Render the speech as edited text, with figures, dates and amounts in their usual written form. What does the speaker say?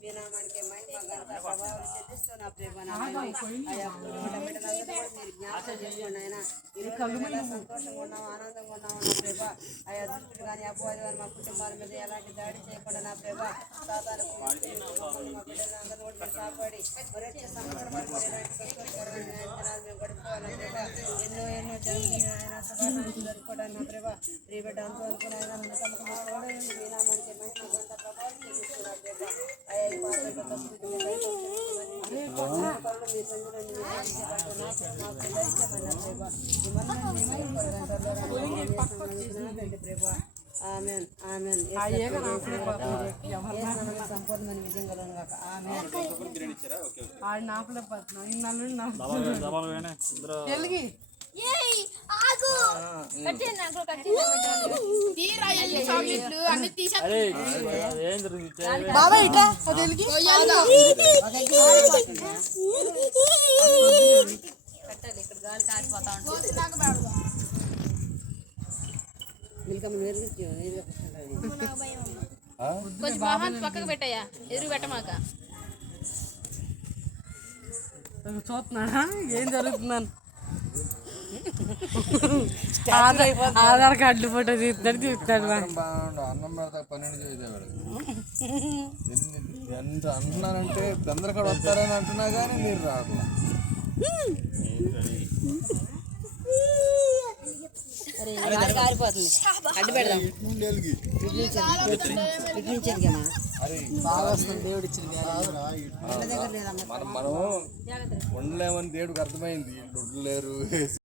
వినామానికి మహిమ ఘనత ప్రభావం చెల్లిస్తున్న ప్రేమ జ్ఞాపకం చేసుకోండి ఆయన సంతోషంగా ఉన్నాం ఆనందంగా ఉన్నాం నా ప్రేమ అయ్యా దుష్టుడు కానీ అపవాది వారు మా కుటుంబాల మీద ఎలాంటి దాడి చేయకుండా నా ప్రేమ సాతాను మా బిడ్డలందరూ కూడా కాపాడి మరి వచ్చే సంవత్సరం వరకు ఎలాంటి సంతోషకరమైన మేము గడుపుకోవాలి ప్రేమ ఎన్నో జరుగుతున్నాయి జరుపుకోవడానికి నా ప్రేమ ప్రియ బిడ్డ అంతా అనుకున్న ఆయన మన తమకు వినామానికి మహిమ ఘనత ప్రభావం చెల్లిస్తున్నారు ప్రేమ అయ్యా ఈ సంపూర్ణమైన విజయం కలను కాక కొంచెం మొహాన్ని పక్కకు పెట్టయ్యా ఎదురు పెట్టమాక చూస్తున్నాడా ఏం జరుగుతున్నాను ఆధార్ కార్డు ఫోటో తీస్తాడు అన్నం పెడతా 12 చేసేవాడు ఎంత అంటున్నానంటే అందరు కూడా వస్తారని అంటున్నా కానీ మీరు రావట్లా అడ్డు పెడదాం మనం ఉండలేమని దేవుడికి అర్థమైంది లేరు